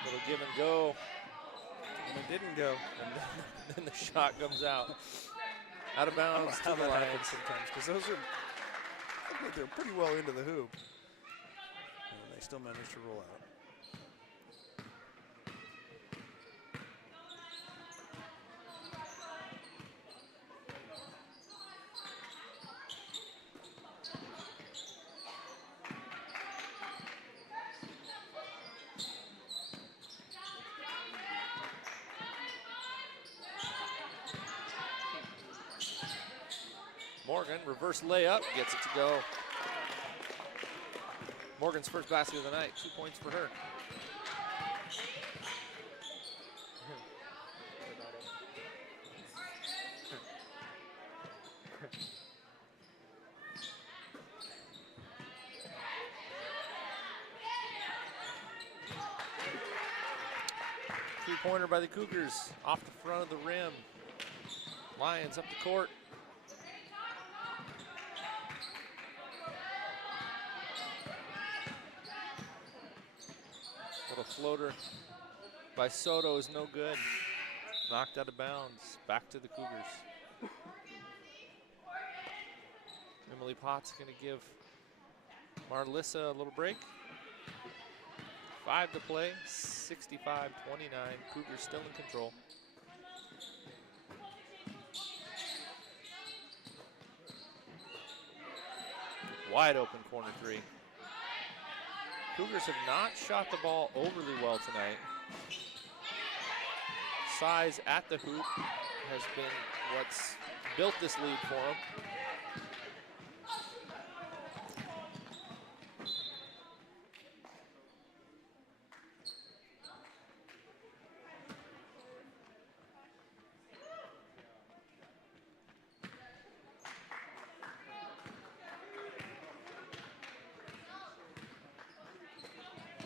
Little give and go. And it didn't go. And then the shot comes out. Out of bounds to the Lions. Sometimes, because those are, I think they're pretty well into the hoop. And they still managed to roll out. Morgan, reverse layup, gets it to go. Morgan's first basket of the night, 2 points for her. Three-pointer by the Cougars, off the front of the rim. Lions up the court. Little floater by Soto is no good. Knocked out of bounds. Back to the Cougars. Emily Potts going to give Marlissa a little break. 5 to play, 65-29. Cougars still in control. Wide open corner three. Cougars have not shot the ball overly well tonight. Size at the hoop has been what's built this lead for them.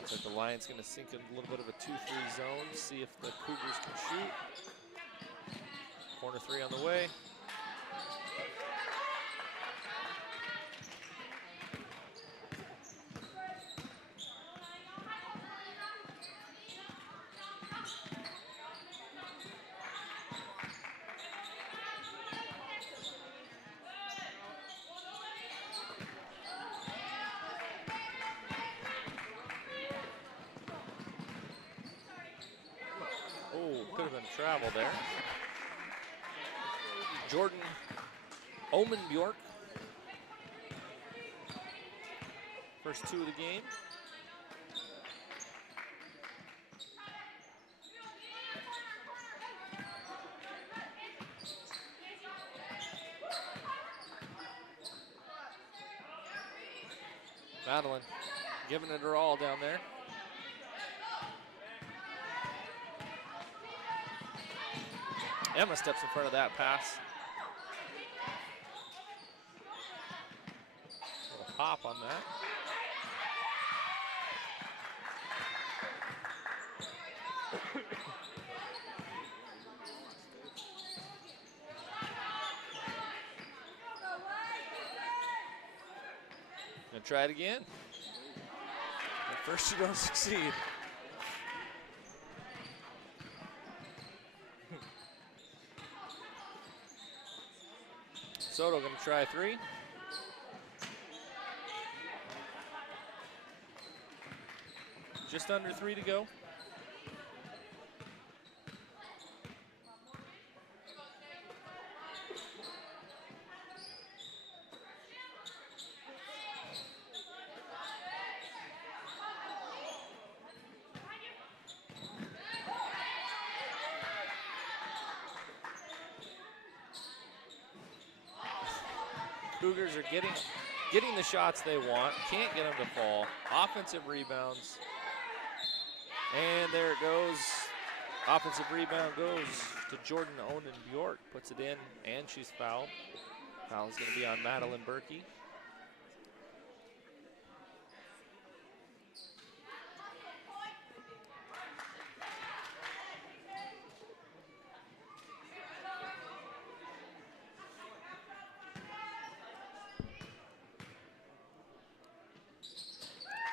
Looks like the Lions going to sink in a little bit of a 2-3 zone, see if the Cougars can shoot. Corner three on the way. Could have been travel there. Jordan Omen Bjork. First two of the game. Madeline giving it her all down there. Emma steps in front of that pass. A little hop on that. Gonna try it again. At first you don't succeed. Soto gonna try three. Just under 3 to go. Cougars are getting the shots they want. Can't get them to fall. Offensive rebounds. And there it goes. Offensive rebound goes to Jordan Onan Bjork. Puts it in, and she's fouled. Foul's going to be on Madeline Berkey.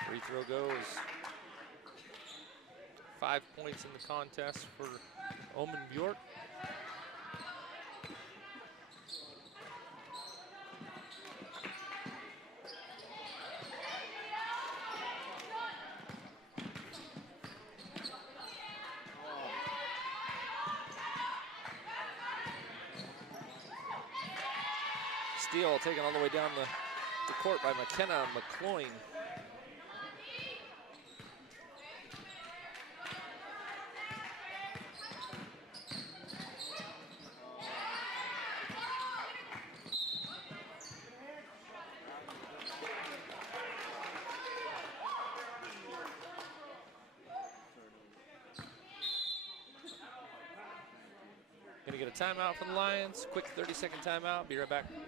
Free throw goes. 5 points in the contest for Omen Bjork. Steal taken all the way down the court by McKenna McCloyne. Gonna get a timeout for the Lions. Quick 30-second timeout. Be right back. Probably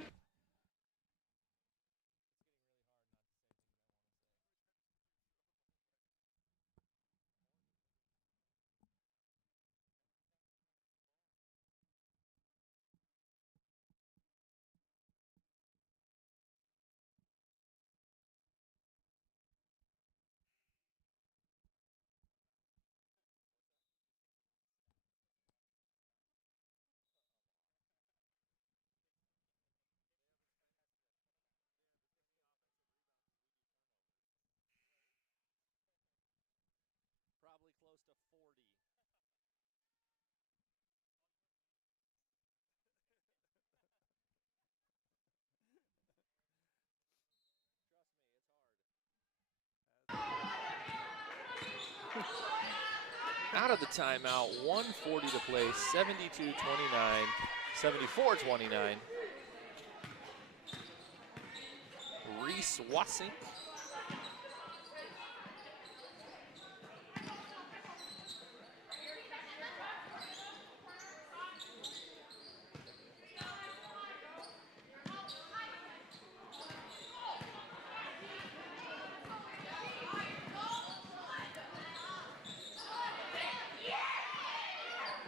close to 40. Out of the timeout, 1:40 to play, 72-29, 74-29. Reese Wassink.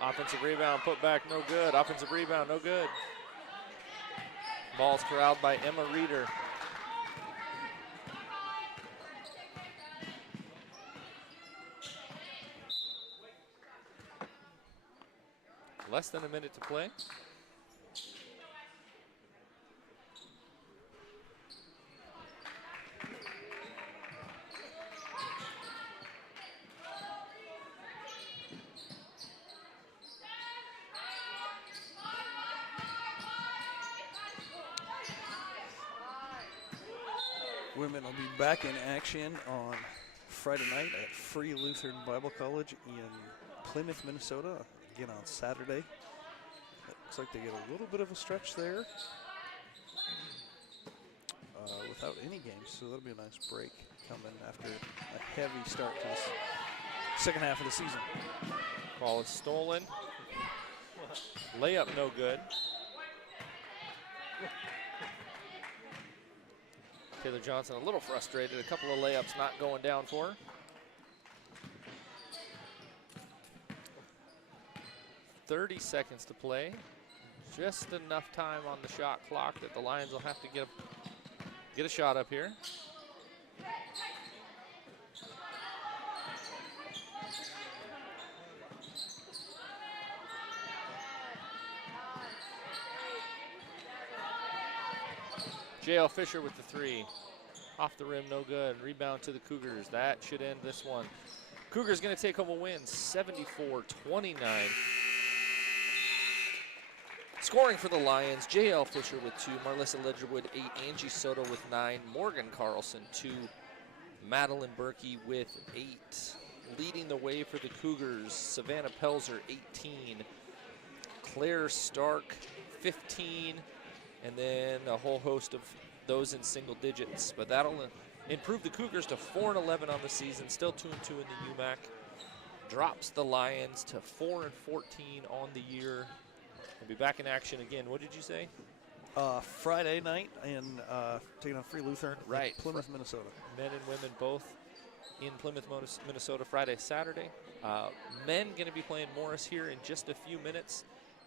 Offensive rebound, put back, no good. Offensive rebound, no good. Ball's corralled by Emma Reeder. Less than a minute to play. Women will be back in action on Friday night at Free Lutheran Bible College in Plymouth, Minnesota. Again on Saturday. It looks like they get a little bit of a stretch there without any games, so that'll be a nice break coming after a heavy start to this second half of the season. Ball is stolen. Layup no good. Taylor Johnson a little frustrated. A couple of layups not going down for her. 30 seconds to play. Just enough time on the shot clock that the Lions will have to get a shot up here. J.L. Fisher with the three. Off the rim, no good. Rebound to the Cougars. That should end this one. Cougars going to take home a win, 74-29. Scoring for the Lions, J.L. Fisher with 2, Marlissa Ledgerwood 8, Angie Soto with 9, Morgan Carlson 2, Madeline Berkey with 8. Leading the way for the Cougars, Savannah Pelzer 18, Claire Stark 15, and then a whole host of those in single digits. But that'll improve the Cougars to 4-11 on the season, still 2-2 in the UMAC. Drops the Lions to 4-14 on the year. We'll be back in action again. What did you say? Friday night and taking on Free Lutheran right. in Plymouth, Minnesota. Men and women both in Plymouth, Minnesota, Friday, Saturday. Men going to be playing Morris here in just a few minutes.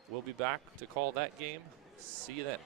We'll be back to call that game. See you then.